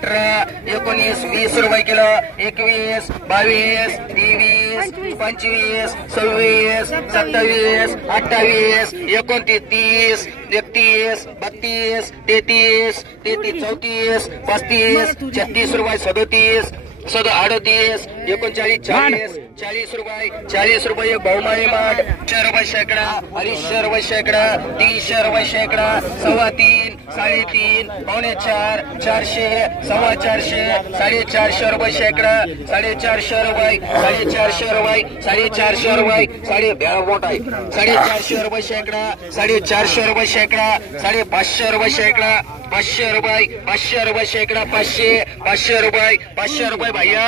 18, 19, 20 रुपये किलो. 21, 22, 23, 25, 26, 27, 28, 29, 30, 31, 33, 34, 35, 36 रुपये. 37, 38, 39, 40 रुपये. 40 रुपये बहुमानी माठ. 100 रुपये शेकडा. 250 रुपये शेकडा. 300 रुपये शेकडा. 3.25, 3.5, 4.4, 400, 4.25, 450 रुपये शेकडा. 450 रुपये. 450 रुपये. 450 रुपये. 450 रुपये शेकडा. 450 रुपये शेकडा. 550 रुपये शेकडा. 500 रुपये. 500 रुपये शेकडा. 500 रुपये. 500 रुपये भैया.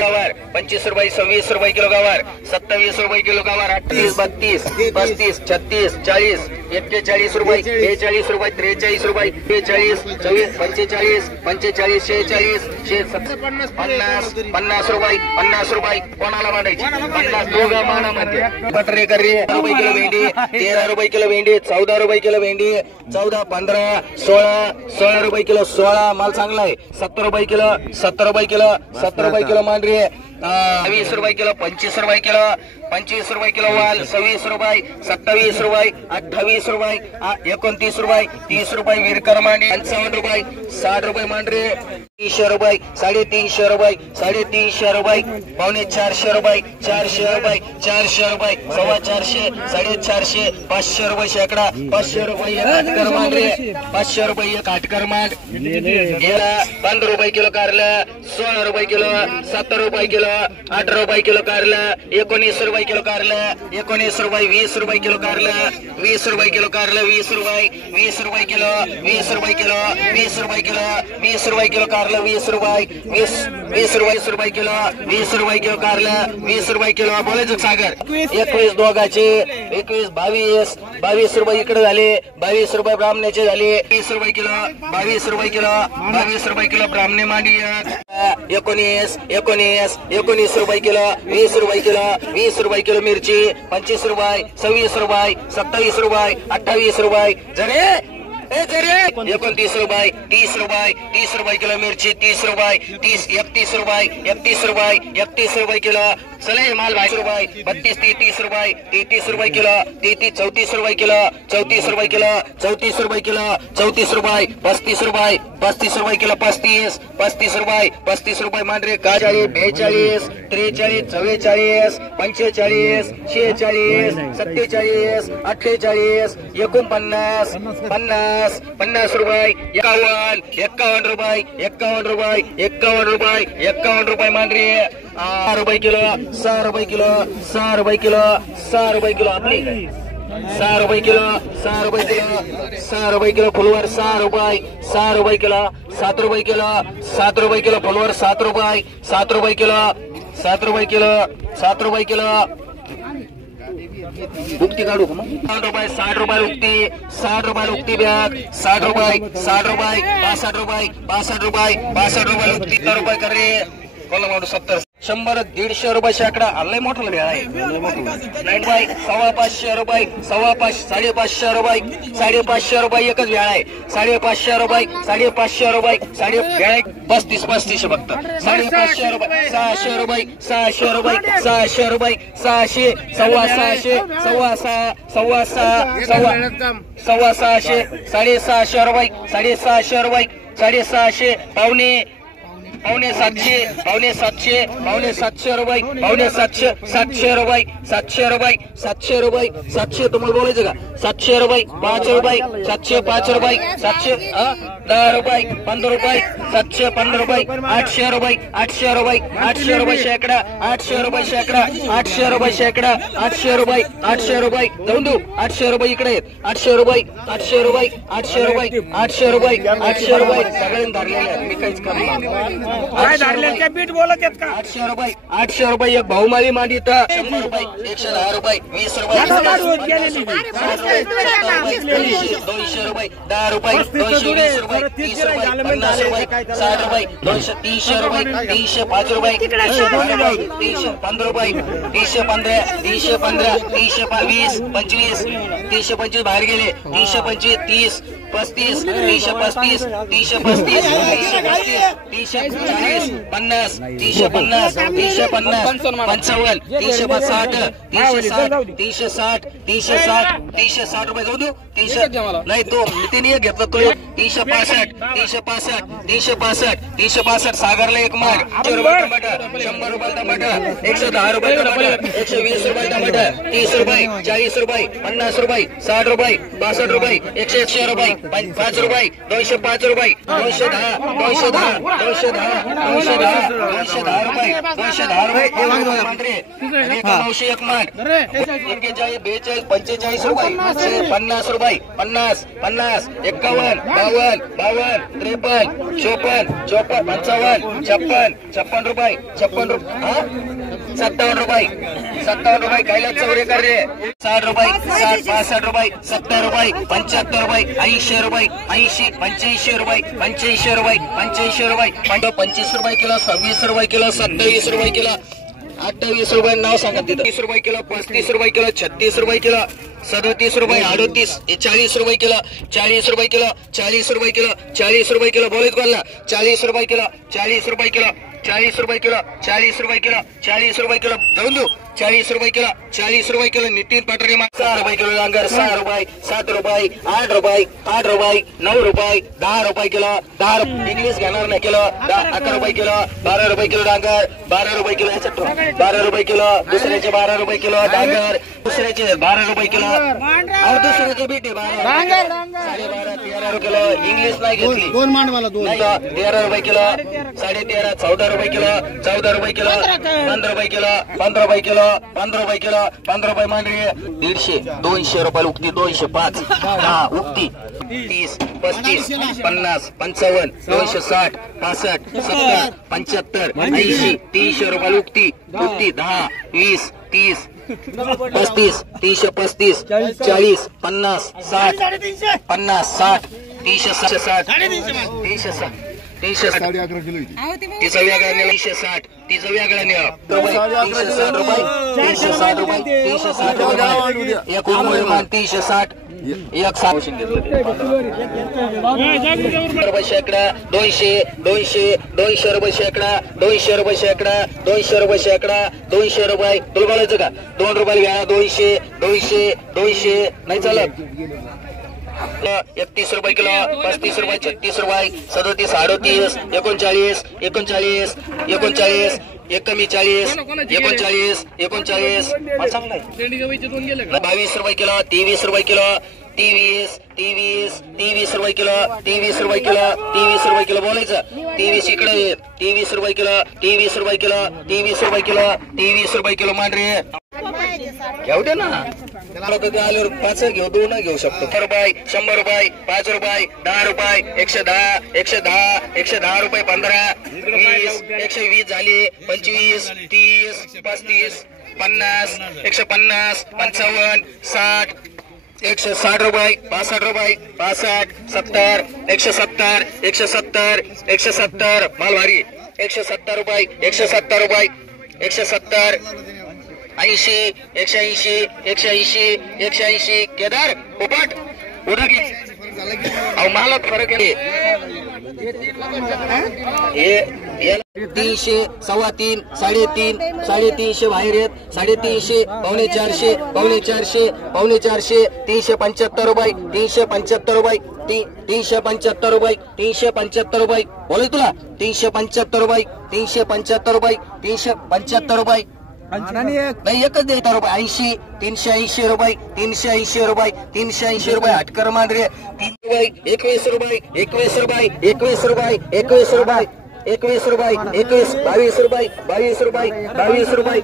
गवार 25 रुपये. 26 रुपये किलो गवार. 27 रुपये किलो गवार. 38, 32, 35, 36, 40, 41 रुपये. 42 रुपये. 43 रुपये. 43, 24, 45, 45, 46, 50, 50 रुपये. 50 रुपये कोणाला मांडायची. 50 दोघा मानामध्ये बटरे कररी. 13 रुपये किलो भेंडी. 13 रुपये किलो भेंडी. 14 रुपये किलो भेंडी. 14, 15, 16 रुपये किलो. 16 माल चांगला आहे. 70 रुपये किलो. 70 रुपये किलो. 70 रुपये किलो मांडरी. 20 रुपये किलो. 25 रुपये किलो. 25 रुपये किलो वाल. 26 रुपये. 27 रुपये. 28 रुपये. 29 रुपये. 30 रुपये विरकर मांडी. 55 रुपये. 60 रुपये मांडरी. 300 रुपये. 350 रुपये. 350 रुपये. 450 रुपये. 400 रुपये. 400 रुपये. 450, 450, 500 रुपये शेकडा. 500 रुपये एक आटकर मांडरी. 500 रुपये एक आटकर मांड. 15 रुपये किलो कारलं. 16 रुपये किलो. 17 रुपये किलो. 18 रुपये किलो कारलं. 19 रुपये किलो कारलं. 19 रुपये. 20 रुपये किलो कारलं. 20 रुपये किलो कारलं. 20 रुपये. 20 रुपये किलो. 20 रुपये किलो. 20 रुपये किलो. 20 रुपये किलो कारलं. 20 रुपये. 20 रुपये किलो. 20 रुपये किलो कारलं. 20 रुपये किलो. बोलायचं सागर. 21 दोघाचे. 21, 22 रुपये इकडे झाले. 22 रुपये ब्राह्मणाचे झाले. 20 रुपये किलो. 22 रुपये किलो. 22 रुपये किलो ब्राह्मणे मांडी. 19 रुपये किलो. 20 रुपये किलो. 20 रुपये किलो मिरची. 25 रुपये. 26 रुपये. 27 रुपये. 28 रुपये. जरे 29 रुपये. 30 रुपये. 30 रुपये किलो मिरची. 30 रुपये. 31 रुपये. 31 रुपये. 31 रुपये किलो. चले माल 22 रुपये. 32, 33 रुपये. 33 रुपये किलो. 34 रुपये किलो. 34 रुपये किलो. 34 रुपये किलो. 34 रुपये. 35 रुपये. 35 रुपये किलो. 35 रुपये. 35 रुपये मांडरे. 41, 42, 43, 44, 45, 46, 47, 48, 49, 50 रुपये. 51 रुपये. 51 रुपये. 51 रुपये. 51 रुपये मांडरे. 6 रुपये किलो. 6 रुपये किलो. 6 रुपये किलो. 6 रुपये किलो आपली. 6 रुपये किलो. 6 रुपये किलो. 6 रुपये किलो फुलवर. 6 रुपये. 6 रुपये किलो. 7 रुपये किलो. 7 रुपये किलो फुलवर. 7 रुपये. 7 रुपये किलो. 7 रुपये किलो. 7 रुपये किलो. उक्ती काढू का मग. 60 रुपये. 60 रुपये उक्ती. 60 रुपये उक्ती बॅग. 60 रुपये. 60 रुपये. 62 रुपये. 62 रुपये. 62 रुपये उक्ती. 70 रुपये कर रे. कोला माडू 70. 100, 150 रुपये शेकडा. आलंय मोठं वेळ आहे. 550 रुपये. 550 रुपये. 550 रुपये एकच वेळ आहे. 550 रुपये. 550 रुपये. 35 फक्त. 550 रुपये. 600 रुपये. 600 रुपये. 600 रुपये. 600. 650. 650. 650 रुपये. 650 रुपये. 650. पावणे 700. पावणे 700 रुपये. पावणे 700 रुपये. 700 रुपये. 700 रुपये. 700 तुम्हाला बोलायचं का. 700 रुपये. 5 रुपये. 705 रुपये. 700 10 रुपये. 15 रुपये. 715 रुपये. 800 रुपये. 800 रुपये. 800 रुपये शेकडा. 800 रुपये शेकडा. 800 रुपये शेकडा. 800 रुपये. 800 रुपये. जाऊन देऊ. 800 रुपये इकडे. 800 रुपये. 800 रुपये. 800 रुपये. 800 रुपये. 800 रुपये. सगळ्यांनी धरलेले मी काहीच करणार. 800 रुपये. 800 रुपये एक भाऊमाली मांडी. 100 रुपये. 110 रुपये. 20 रुपये. 200 रुपये. 10 रुपये. 220 रुपये. 30 रुपये. 50 रुपये. 60 रुपये. 300 रुपये. 305 रुपये. 315 रुपये. 315. 315. 320. 25. 325 बाहेर गेले. 325. 30. 35 335 335 340 50 350 350 55 360 360 रुपये जाऊ देऊ 300 नाही तो नितीन घेतला तो 365 सागरला एक माग 100 रुपये टमाटर 100 रुपये टमाटर 110 रुपये टमाटर 120 रुपये टमाटर 30 रुपये 40 रुपये 50 रुपये 60 रुपये 62 रुपये 180 रुपये 5 रुपये 205 रुपये 210 रुपये 210 एक माग 41 42 45 रुपये 50 रुपये 50 51 52 53 54 55 रुपये 57 रुपये कायला चौरे कर रे 60 रुपये 65 रुपये 70 रुपये 75 रुपये 80 रुपये 80 85 रुपये 85 रुपये 25 रुपये किलो 26 रुपये किलो 27 रुपये किलो 28 रुपये नाव सांगा तिथं 30 रुपये किलो 35 रुपये किलो 36 रुपये किलो 37 रुपये 38 40 रुपये किलो 40 रुपये किलो 40 रुपये किलो 40 रुपये किलो बोलत कोणला 40 रुपये किलो 40 रुपये किलो 40 रुपये किलो 40 रुपये किलो 40 रुपये किलो जाऊन देऊ 40 रुपये किलो 40 रुपये किलो नितीन पटरी 6 रुपये किलो डांगर 6 रुपये 7 रुपये 8 रुपये 9 रुपये 10 रुपये किलो 10 इंग्लिश घेणार नाही किलो 11 रुपये किलो 12 रुपये किलो डांगर 12 रुपये किलो 12 रुपये किलो दुसऱ्याचे 12 रुपये किलो डांगर दुसऱ्याचे 12 रुपये किलो और दुसऱ्याचे भेटे 12 13 किलो इंग्लिश नाही घेतली 2 मांडवाला 13 रुपये किलो 13.5 14 रुपये किलो 14 रुपये किलो 15 रुपये किलो 15 रुपये किलो 15 रुपये किलो 15 रुपये मांडरी 150 200 रुपये उक्ती 205 उक्ती 30 35 50 55 260 65 70 75 80 300 रुपये उक्ती 10 20 30 35 335 40 50 60 50 60 360 360 तिचा वेगळा नेला 360 तिचा वेगळा नेला 360 रुपये 360 रुपये एक उरमोळी मान 360 एक 60 रुपये शेकडा 200 रुपये शेकडा 200 रुपये शेकडा 200 रुपये शेकडा 200 रुपये तुला बोलायचं का 2 रुपये घ्या 200 नाही चालत 31 रुपये किलो 35 रुपये 36 रुपये 37 38 39 39 39 एकमी 40 39 39 22 रुपये किलो 23 रुपये किलो 23 रुपये किलो 23 रुपये किलो 23 रुपये किलो बोलायचं 23 इकडे 23 रुपये किलो 23 रुपये किलो 23 रुपये किलो 23 रुपये किलो मांडरे घेऊ दे ना आल्यावर 5 घेऊ 2 घेऊ शकतो 100 रुपये 5 रुपये 10 रुपये 110 रुपये 15 20 120 झाले 25 30 35 50 150 55 60 160 रुपये 65 रुपये 65 70 170 माल भारी 170 रुपये 170 80 180 केदार उपाट उडा की अहो मालक फरक आहे 300 3.5 3.5 350 बाहेर येत 350 पावणे 400 375 रुपये 375 रुपये 375 रुपये 375 रुपये बोल तुला 375 रुपये 375 रुपये 375 रुपये नाही एकच देता रुपये 80 380 रुपये 380 रुपये 380 रुपये हटकर मान रे 3 रुपये 21 रुपये 21 रुपये 21 रुपये 21 रुपये 21 रुपये 21 22 रुपये 22 रुपये 22 रुपये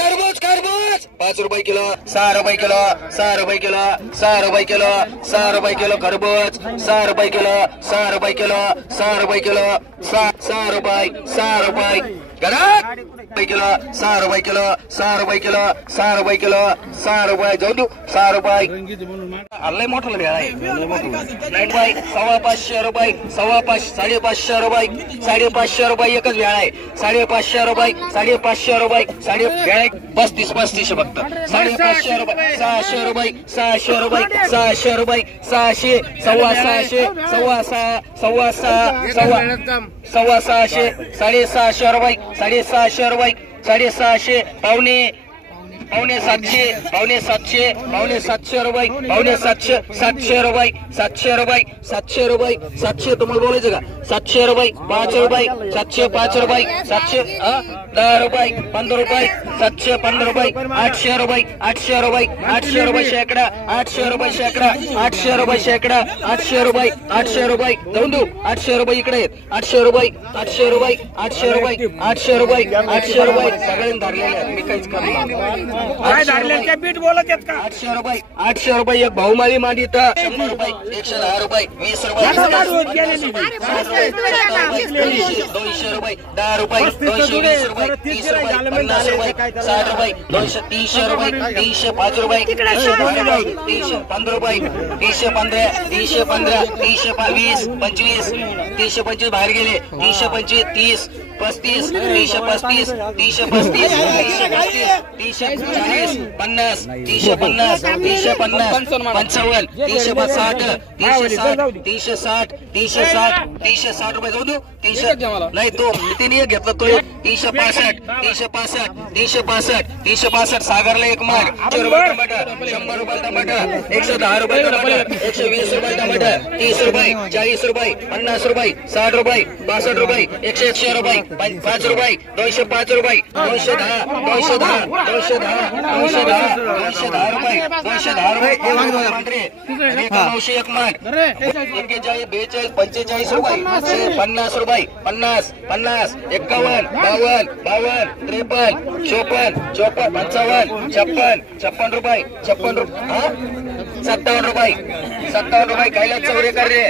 खरबूज 5 रुपये किलो 6 रुपये किलो 6 रुपये किलो 6 रुपये किलो 6 रुपये किलो खरबूज 6 रुपये किलो 6 रुपये किलो 6 रुपये किलो 6 रुपये 6 रुपये गडाक किलो 6 रुपये किलो 6 रुपये किलो 6 रुपये किलो 6 रुपये जाऊन देऊ 6 रुपये लय मोठा भेळ आहे नाही बाई 550 रुपये 550 550 रुपये 550 रुपये एकच भेळ आहे 550 रुपये 550 रुपये 35 35 फक्त 550 रुपये 600 रुपये 600 रुपये 600 रुपये 600 सव्वा 600 सव्वा 600 650 रुपये 650 रुपये 650 पावणे 700 पावणे 700 रुपये पावणे 700 रुपये 700 रुपये 700 तुम्हाला बोलायचं का 700 रुपये 5 रुपये 705 रुपये 700 10 रुपये 15 रुपये 715 रुपये 800 रुपये 800 रुपये 800 रुपये शेकडा 800 रुपये शेकडा 800 रुपये शेकडा 800 रुपये 800 रुपये जाऊन देऊ 800 रुपये इकडे 800 रुपये 800 रुपये 800 रुपये 800 रुपये 800 रुपये सगळ्यांनी धरलेले मी काहीच करणार काय धरले काय पीठ बोलत आहेत का 800 रुपये एक भाऊमाली मांडी तर 100 रुपये 110 रुपये 20 रुपये 200 रुपये 10 रुपये 220 रुपये 30 रुपये 50 रुपये 60 रुपये 230 रुपये 305 रुपये 315 रुपये 315 320 25 325 बाहेर गेले 325 30 35 335 335 40 50 350 350 55 360 रुपये जाऊ देऊ 360 नाही तो तिने घेतला तो 365 सागरला एक माग 100 रुपये टमाटर 100 रुपये टमाटर 110 रुपये टमाटर 120 रुपये टमाटर 30 रुपये 40 रुपये 50 रुपये 60 रुपये 62 रुपये 180 रुपये 5 रुपये 205 रुपये 210 रुपये 900 एक माग 41 42 45 रुपये 50 रुपये 50 51 52 53 54 55 56 रुपये 57 रुपये 57 रुपये 57 रुपये खायला चौरे कर रे